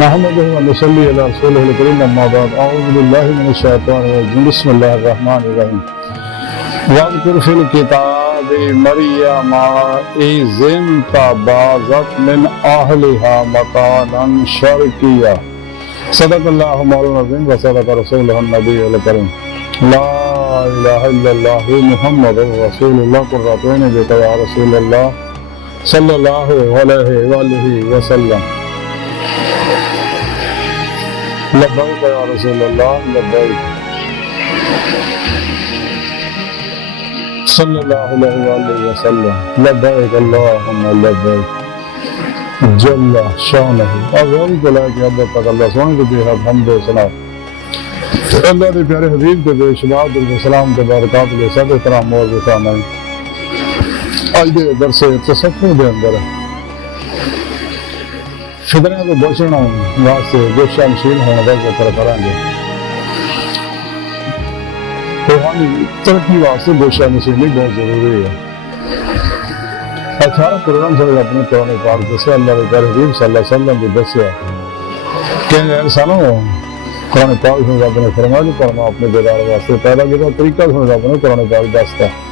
نحمده ونصلي على رسوله الكريم اما بعد اعوذ بالله من الشيطان الرجيم بسم الله الرحمن الرحيم واذكر في الكتاب مريم اذ انتبذت من اهلها مكانا شرقيا صدق الله مولانا العظيم وصدق رسوله النبي الكريم لا اله الا الله محمد رسول الله قرۃ عین بک یا رسول اللہ صلی اللہ علیہ وآلہ وسلم لبیک یا رسول اللہ لبیک صلی اللہ علیہ وآلہ وسلم لبیک اللہم لبیک جل شانہ اعوذ باللہ کہ اب تک اللہ سبحانہ کو بھی حمد و ثنا اللہ کے پیارے حبیب کے بے شمار درود و سلام کے برکات کے سب احترام اور سامعین آج دے درس تصفح دے اندر فدرے کو بچنا واسطے گوشہ نشین ہونے کا ذکر کریں گے روحانی ترقی واسطے گوشہ نشینی بہت ضروری ہے 18 قرآن صلی اللہ اپنے قرآن پاک دسے اللہ کے پیارے حبیب صلی اللہ علیہ وسلم بھی دسے کہ انسانوں قرآن پاک سے رب نے فرمایا کہ قرآن اپنے بیدار واسطے پیدا کیا طریقہ سے رب نے قرآن پاک دستا ہے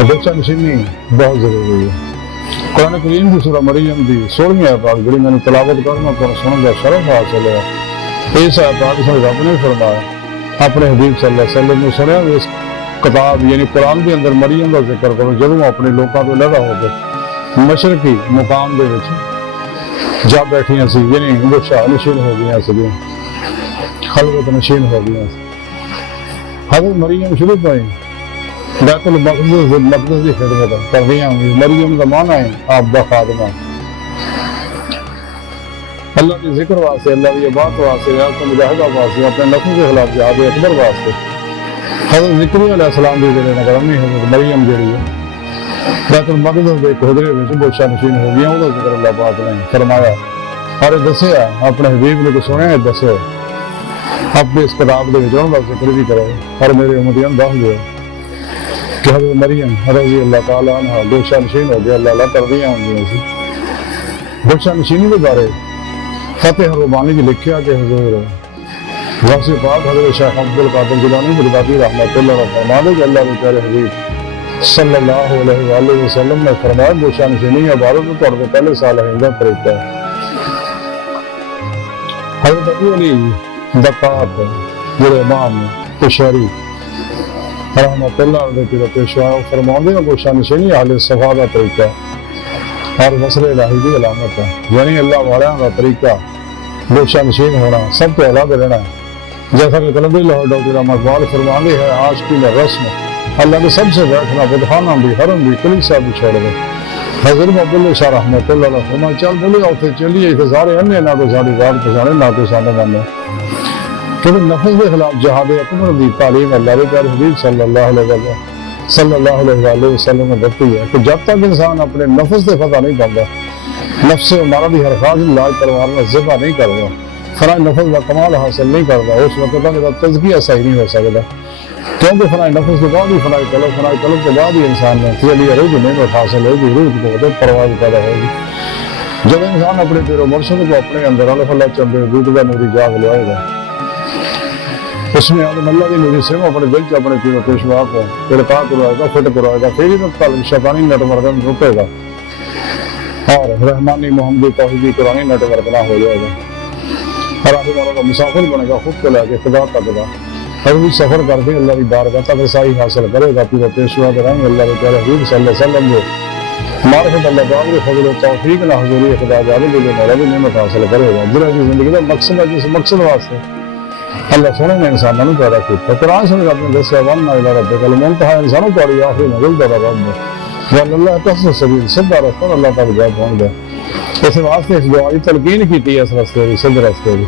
گوشہ نشینی بہت ضروری ہے قرآن کریم کی سورہ مریم دی 16ویں آیت پاک جڑی میں نے تلاوت کرنا اور سننے کا شرف حاصل ہے اس آیت پاک سے رب نے فرمایا اپنے حبیب صلی اللہ علیہ وسلم نے سنیا اس کتاب یعنی قرآن کے اندر مریم کا ذکر کرو جب وہ اپنے لوگوں کو لڑا ہو کے مشرقی مقام دے وچ جا بیٹھیاں سی یعنی گوشہ نشین ہو گیا سی خلوت نشین ہو گیا حضرت مریم شروع پہ بیت المقدس کی خدمت کر رہی ہوں مریم کا معنی ہے آپ کا خادمہ اللہ کے ذکر واسطے اللہ کی عبادت واسطے آپ کو مجاہدہ واسطے اپنے نفس کے خلاف جہاد اکبر واسطے حضرت زکریا علیہ السلام کی ذریعے نگرانی حضرت مریم جڑی ہے بیت المقدس کے حجرے میں گوشہ نشین ہو گیا وہ ذکر اللہ پاک نے فرمایا اور دسیا اپنے حبیب نے کو سنیا دسے اپنے اس کتاب کے وچ کا ذکر بھی کرو اور میرے امتیان دس دو کہ حضرت مریم رضی اللہ تعالیٰ عنہ گوشہ نشین ہو گیا اللہ کر دیا ہوں گی گوشہ نشینی کے بارے فتح ربانی کی لکھیا کہ حضور غوث پاک حضرت شیخ عبدالقادر جیلانی بغدادی رحمۃ اللہ علیہ فرماتے کہ اللہ کے پیارے حبیب صلی اللہ علیہ وآلہ وسلم نے فرمایا گوشہ نشینی عبادت تو توڑ کے پہلے سال ہندہ طریقہ ہے حضرت ابو علی دقات جڑے امام قشیری رحمت اللہ علیہ کی پیشوا فرماندے ہیں گوشہ نشینی اہل صفا کا طریقہ اور وصل الہی کی علامت ہے یعنی اللہ والوں کا طریقہ گوشہ نشین ہونا سب کو علیحدہ رہنا ہے جیسا کہ قلندری لاہور ڈاکٹر رحمت اقبال فرماندے ہے عاشقی میں رسم اللہ کے سب سے بیٹھنا بدخانہ بھی حرم بھی کلیسا بھی چھوڑ دے حضرت عبداللہ شاہ رحمت اللہ علیہ فرمایا چل بولے اوتھے چلیے انتظارے انے نہ کو ساری رات پہچانے نہ کو سامنے مانے کیونکہ نفس کے خلاف جہاد اکبر دی تعلیم اللہ کے پیارے حبیب صلی اللہ علیہ وسلم نے بتائی ہے کہ جب تک انسان اپنے نفس سے فتح نہیں کرتا نفس سے ہمارا بھی ہر خاص علاج کروانا ذبح نہیں کرتا فنا نفس کا کمال حاصل نہیں کرتا اس وقت تک تزکیہ صحیح نہیں ہو سکتا کیونکہ فنا نفس کے بعد ہی فنا قلب کے بعد ہی انسان میں فعلی روح کی نعمت حاصل ہوگی روح کی قدرت پرواز پیدا ہوگی جب انسان اپنے پیر و مرشد کو اپنے اندر اللہ چند دودھ کا نوری جاگ لائے گا اس میں اللہ کی نوری سے اپنے دل سے اپنے پیر و پیشوا کو ارتاح کروائے گا فٹ کروائے گا پھر ہی تعلق شیطانی نیٹ ورک رکے گا اور رحمانی محمدی توحیدی قرآنی نیٹ ورک نہ ہو جائے گا اور آگے والوں کا مسافر بنے گا خود کو لے کے خدا تک گا ہر بھی سفر کر کے اللہ کی بارگاہ تک رسائی حاصل کرے گا پیر و پیشوا کرائیں گے اللہ کے پیارے حبیب صلی اللہ علیہ وسلم کو معرفت اللہ پاک کے فضل و توفیق نہ حضوری خدا جانے کے لیے میرا بھی نعمت حاصل کرے گا دنیا کی زندگی کا مقصد ہے جس مقصد واسطے اللہ سونے نے انسانوں نے پیدا کیا قرآن سے اپنے دسیا ون الى ربک المنتہا انسانوں کو آخری نزول در رب واللہ قصد سبیل سدھا رستہ اللہ تک جا پہنچ گیا اس واسطے اس دعائی تلقین کی تھی اس رستے کی سدھ رستے کی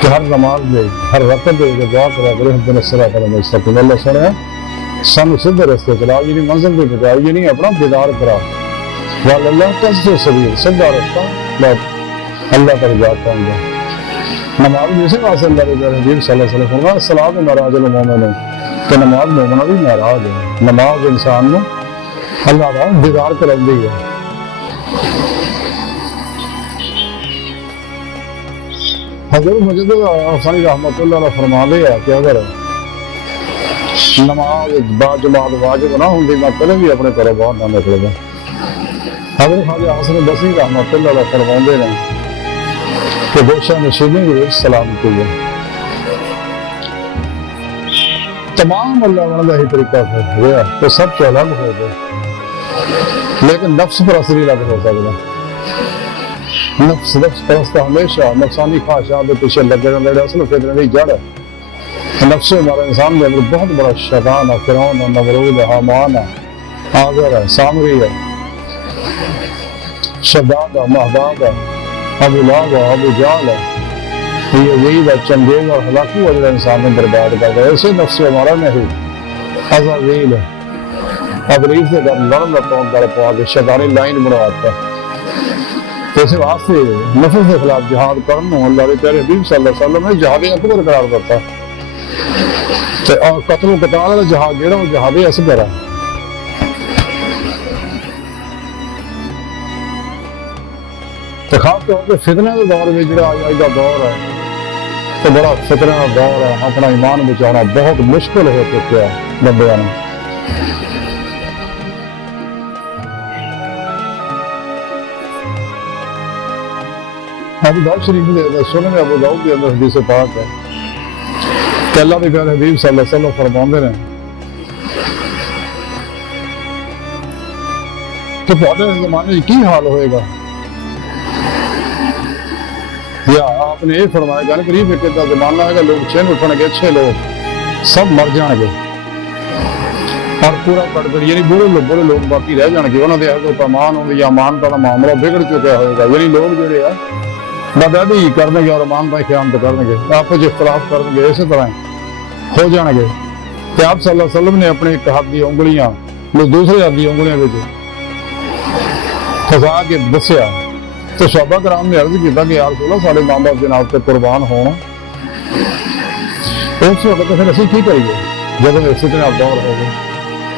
کہ ہر نماز دے ہر رکعت دے دعا کرا کرے اهدنا الصراط المستقیم اللہ سنے سانو سدھ رستے چلا یعنی منزل پہ پہنچائی یعنی اپنا دیدار کرا واللہ قصد سبیل سدھا رستہ اللہ تک جا پہنچ گیا نماز جیسے واسطے اللہ کے حبیب صلی اللہ علیہ وسلم فرمایا الصلاۃ معراج المومن کہ نماز مومنہ بھی معراج ہے نماز انسان نے اللہ کا دیدار کراندی ہے حضرت مجد حسنی رحمۃ اللہ علیہ فرماتے ہیں کہ اگر نماز با جماعت واجب نہ ہوندی میں پہلے بھی اپنے گھروں باہر نہ نکلدا۔ حضرت خواجہ حسن بصری رحمۃ اللہ علیہ فرماتے ہیں کہ گوشہ نشینی کے سلامتی ہے، تمام اللہ والا ہی طریقہ ہوا تو سب تو الگ ہو گئے، لیکن نفس پر اثر الگ ہو سکتا۔ نفس پرست ہمیشہ نفسانی خواہشات کے پیچھے لگے رہتے، اصل فطرت کی جڑ ہے۔ نفس ہمارا انسان کے اندر بہت بڑا شیطان ہے، فرعون ہے، نمرود ہے، حامان ہے، آذر ہے، سامری ہے، شداد ہے، مہداد ہے، ابو لہب ہے، ابو جہل ہے، یزید ہے، چنگیز اور ہلاکو ہے، جو انسان نے برباد کر دیا۔ ایسے نفس ہمارا نہیں عزازیل ہے، ابلیس سے لڑن لگتا ہوں در پا کے شیطانی لائن بنواتا ہے۔ تو اس واسطے نفس کے خلاف جہاد کرنا اللہ کے پیارے حبیب صلی اللہ علیہ وسلم نے جہاد اکبر قرار دیتا ہے، اور قتل و قتال کا جہاد جہاں وہ جہاد اصغر ہے۔ تو خاص طور پہ فتنے کے دور میں جڑا آج کا دور ہے تو بڑا فتنے کا دور ہے، اپنا ایمان بچانا بہت مشکل ہو چکا ہے بندیاں نے۔ ابو داؤد شریف کے سنن ابو داؤد کے اندر حدیث پاک ہے کہ اللہ کے پیارے حبیب صلی اللہ علیہ وسلم فرماتے ہیں کہ پہلے زمانے میں کی حال ہوئے گا، یا آپ نے یہ فرمایا کہ قریب ایک زمانہ ہے کہ لوگ چین اٹھن گے، اچھے لوگ سب مر جان گے اور پورا کٹ یعنی برے لوگ باقی رہ جان گے، انہوں نے جو پیمان ہوگی یا مانتا کا معاملہ بگڑ چکا ہوئے گا، یعنی لوگ جڑے ہیں بدعتی کریں گے اور مانتا خیانت کریں گے، آپس اختلاف کریں گے، اسی طرح ہو جان گے۔ کہ آپ صلی اللہ علیہ وسلم نے اپنے ایک ہاتھ کی انگلیاں دوسرے ہاتھ کی انگلیاں پھنسا کے دسیا تو صحابہ کرام نے عرض کیا کہ یا رسول اللہ سارے ماں باپ جناب سے قربان ہونا، اس وقت پھر اسی کی کریے جب فتنے کا دور ہو گئے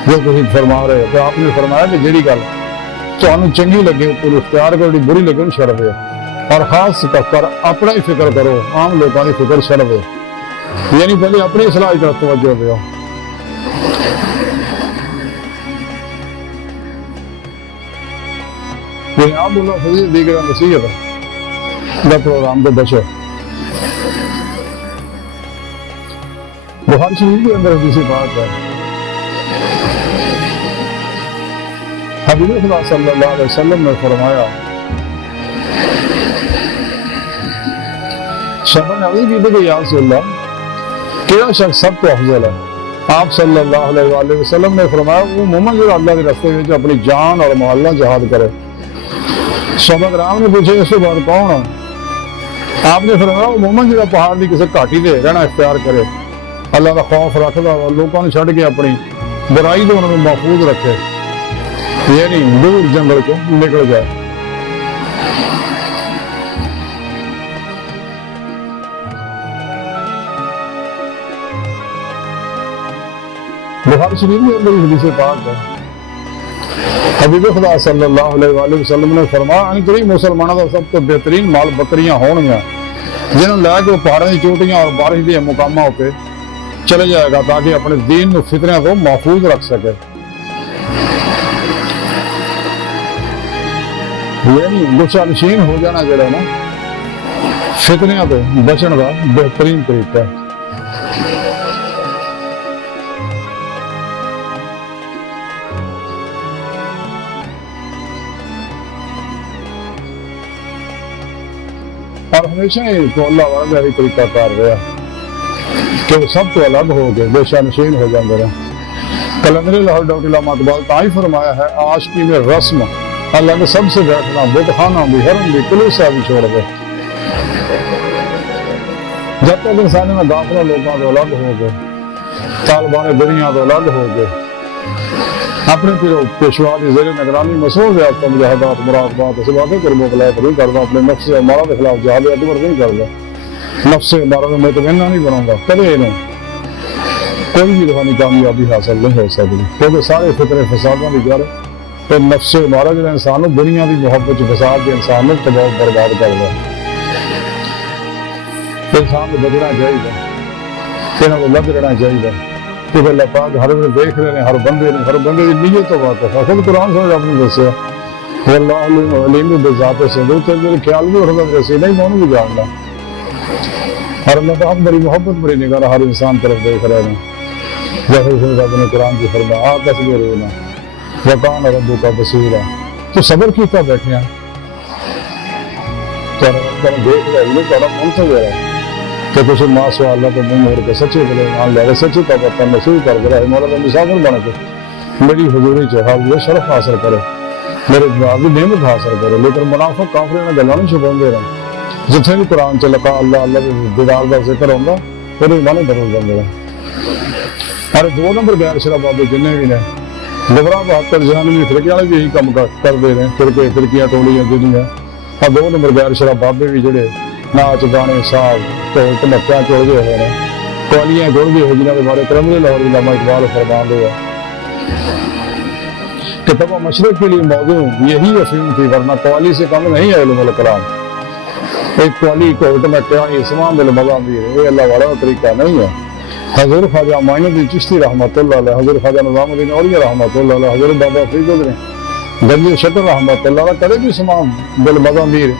جو تھی فرما رہے تو آپ نے فرمایا کہ جیڑی گل تمہیں چنگی لگے پوری اختیار کرو، بری لگے چھڑ دے، اور خاص کر اپنا ہی فکر کرو، عام لوگوں کی فکر چھڑ دے، یعنی پہلے اپنی اصلاح کی طرف توجہ دو۔ یعنی آپ اللہ فضیل دیگر نصیحت کا پروگرام کو بچو۔ بخاری شریف کے اندر حدیث بات ہے، حبیب خدا صلی اللہ علیہ وسلم نے فرمایا، شخص نے عرض کی کہ یا رسول اللہ کیا شخص سب کو افضل ہے؟ آپ صلی اللہ علیہ وآلہ وسلم نے فرمایا وہ مومن جو اللہ کے راستے میں اپنی جان اور محلہ جہاد کرے۔ صحابہ کرام نے پوچھے اس کے بعد کون ہے؟ آپ نے فرمایا وہ مومن جو پہاڑ کی کسی گھاٹی دے رہنا اختیار کرے، اللہ کا خوف رکھتا اور لوگوں نے چھڑ کے اپنی برائی تو انہوں نے محفوظ رکھے، یعنی دور جنگل کو نکل جائے۔ بخاری شریف کے اندر حدیث پاک ہے، حبیب خدا صلی اللہ علیہ وآلہ وسلم نے فرمایا ان قریب مسلمانوں کا سب تو بہترین مال بکریاں ہون گیا جنہوں نے لے کے وہ پہاڑوں کی چوٹیاں اور بارش کے مقامات پہ چلے جائے گا تاکہ اپنے دین کو فتنہ کو محفوظ رکھ سکے۔ یعنی گچھا نشین ہو جانا جڑا نا فتنہ تو بچن کا بہترین طریقہ ہے۔ اور ہمیشہ ہی تو اللہ والا یہی طریقہ کار رہا کہ وہ سب تو الگ ہو گئے، بے شانشین ہو جاندے رہے۔ کلندر لاہور ڈاکٹر علامہ اقبال تاں ہی فرمایا ہے عاشقی میں رسم اللہ نے سب سے بیٹھنا، بت خانہ بھی، حرم بھی، کلیسا بھی چھوڑ دے۔ جب تک انسان میں داخلہ لوگوں تو الگ ہو گئے، طالبان دنیا تو الگ ہو گئے، اپنے پیشوا کی زیر نگرانی مسعود ریاست مجاہدات مراقبات اس باتیں قرب و قلعت نہیں کرتا، اپنے نفس امارہ کے خلاف جہاد اکبر نہیں کرتا، نفس امارہ میں مطمئنہ نہیں بناؤں گا، کبھی انہیں کوئی بھی روحانی کامیابی حاصل نہیں ہو سکتی، کیونکہ سارے فطرے فسادوں کی جڑ تو نفس امارہ جو انسان دنیا کی محبت فساد کے انسان نے تباہ برباد کر دیا۔ انسان کو بچنا چاہیے، انہوں کو لگ رہنا چاہیے کہ اللہ پاک ہر وقت دیکھ رہے ہیں، ہر بندے کی نیت تو بات ہے. خود قرآن سمجھ آپ نے دسیا واللہ علیم بذات صدور، تو میرے خیال بھی اٹھتا رسی نہیں میں انہوں بھی جاننا. اور اللہ پاک بڑی محبت بڑی نگاہ ہر انسان طرف دیکھ رہے ہیں. جیسے رب نے قرآن کی فرمایا آپ تصویرون وکان ربک بصیرا، تو صبر کیتا بیٹھے ہیں تو رب دیکھ رہے ہیں، تو رب منتظر ہے کہ تم ماسوا اللہ تو منہ موڑ کے سچے دل ایمان لے کے سچی توبہ نصیب کر کے رہے مولا کا مسافر بن کے میری حضوری چاہیے شرف حاصل کرے، میرے جواب کی نعمت حاصل کرے. لیکن منافق کافر نے گلاں نہیں چھپاندے رہے. جتنے بھی قرآن چ لکھا اللہ اللہ کے دیدار کا ذکر ہوگا پھر ایمان بدل جاندے ہیں. اور 2 نمبر غیر شرع بابے جنہیں بھی نے گمراہ 72 جہنمی فرقے والے بھی یہی کام کرتے ہیں، فرقیاں ٹولیاں جنیاں. اور 2 نمبر غیر شرع بابے بھی جڑے ناچ گانے ساز ڈھول ڈھمکیاں چڑھ گئے ہوئے ہیں، قوالیاں جڑ گئے ہیں جنہوں کے بارے کرم لاہور علامہ اقبال فرمان دے کہ تب مشرق کے لیے موضوع یہی افیم تھی، ورنہ قوالی سے کم نہیں ہے علم الکلام. ایک قوالی کو ڈھمکیاں اسمان دل مزہ بھی ہے، یہ اللہ والا طریقہ نہیں ہے. حضور خواجہ معین الدین چشتی رحمۃ اللہ علیہ، حضور خواجہ نظام الدین اولیاء رحمۃ اللہ علیہ، حضور بابا فرید گزرے گنجی شکر رحمۃ اللہ علیہ کدے بھی سما دل مزہ میر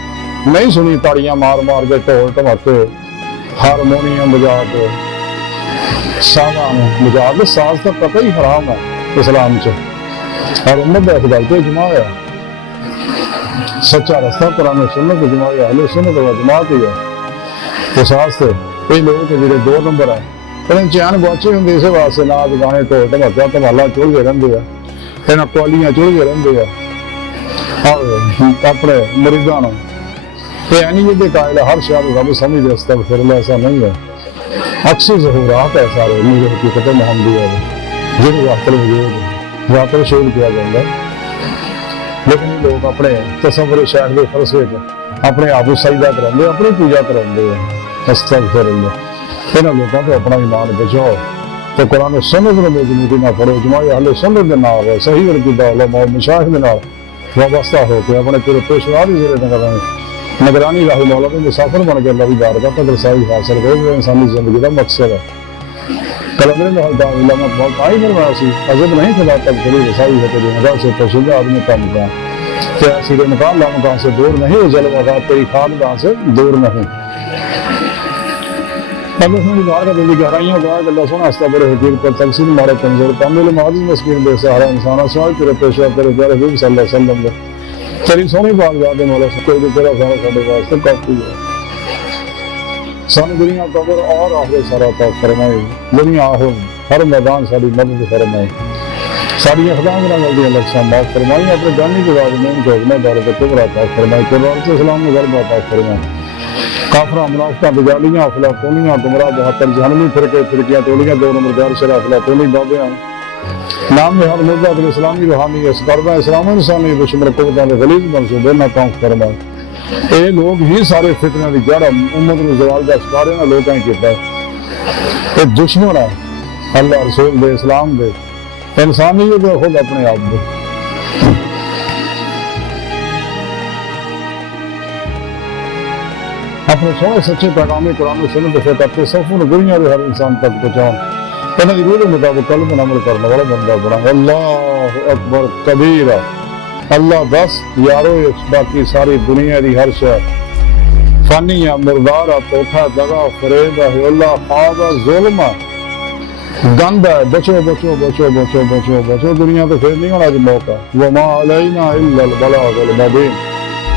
نہیں سنی. تاڑیاں مار مار کے ڈھول ڈھمکے ہارمونیم بجا کے سازاں بجا کے، ساز کا قطعی حرام ہے اسلام سے. اور امت کا اقدار تو اجماع ہے، سچا رستہ قرآن و سنت اجماع ہے، اہل سنت و جماعت ہی ہے. تو ساز سے یہ لوگ کے جڑے 2 نمبر ہیں انہیں چین گواچے ہوں اسے واسطے ناچ گانے ڈھول ڈھمکیاں دھمالا چڑھتے رہتے ہیں، انہیں قوالیاں چڑھتے رہتے ہیں اور اپنے مریداں یہ نہیں یہ قائل ہر شہر رب سمجھ استغفر اللہ، ایسا نہیں ہے. اکثر ظہورات ہے سارے مجھے حقیقت محمدی ہے جن واقع وجود واقع شعور کیا جاتا ہے. لیکن یہ لوگ اپنے تصور شیخ کے فلسفے اپنے آپ کو سجدہ کراندے، اپنی پوجا کراندے ہیں. استغفر اللہ. انہاں لوگوں کو اپنا ایمان بچاؤ تو قرآن و سنت میں مجموعی نہ پڑھو، جماع اہل سنت کے نال صحیح عقیدہ علماء مشائخ کے نال وابستہ ہو کے اپنے پورے پیشوا کی ذریعے نگرانی راہ مولا میں مسافر بن کے اللہ کی بارگاہ تک رسائی حاصل کرے جو انسانی زندگی کا مقصد ہے. کلندر میں علامہ بہت آئی فرمایا سی عجب نہیں خدا تک کری رسائی ہے تیری نگاہ سے پوشیدہ آدمی کام کا کیا سیرے مکان لامکان سے دور نہیں، جلوہ کا تیری خاندان سے دور نہیں. اللہ سبحانہ دعا کا دلی گہرائیوں دعا کہ اللہ سبحانہ استغفر حقیق پر تفصیل مارے کمزور کامل معاذ مسکین بے سہارا انسانہ سوائے تیرے پیشوا تیرے پیارے حبیب صلی اللہ علیہ وسلم تیری سونی بات یاد ہے مولا کوئی بھی تیرا سارا سارے واسطے کافی ہے. سانو دنیا قبر اور آخرت سارا عطا فرمائے، دنیا آخر ہر میدان ساری مدد فرمائے، ساری اقدام نہ غلطیاں لفظاں معاف فرمائی، اپنے جانی کے بعد میں ان کو حکمت دار کے کبر عطا فرمائے، قرآن کے اسلام میں غرب عطا فرمائے. کافرہ منافقہ بجالیاں افلاطونیاں گمراہ 72 جہنمی فرقیاں ٹولیاں 2 نمبر غیر شرع افلاطونی بابیاں نام میں ہر مدت اسلامی روحانی اس کردہ اسلام انسانی دشمن قوتوں کے غلیظ منصوبے نہ کام فرمائے. یہ لوگ ہی سارے فتنے کی جڑ امت کو زوال کا شکار ہے، لوگوں نے کیتا ہے. یہ دشمن ہے اللہ رسول دے اسلام دے انسانیت دے خود اپنے آپ دے. اپنے سونے سچے پیغام قرآن و سنت سے کرتے صفوں دنیا کے ہر انسان تک پہنچاؤ، انہوں کی روح کے مطابق قلب عمل کرنے والا بندہ بنا. اللہ اکبر کبیرہ. اللہ بس یارو باقی ساری دنیا دی ہر شے فانی یا مردار توکھا دغا فریب ہے اللہ خواب ظلم گند ہے. بچو بچو بچو بچو بچو بچو دنیا تو پھر نہیں ہونا موقع. وما علینا الا البلاغ المبین.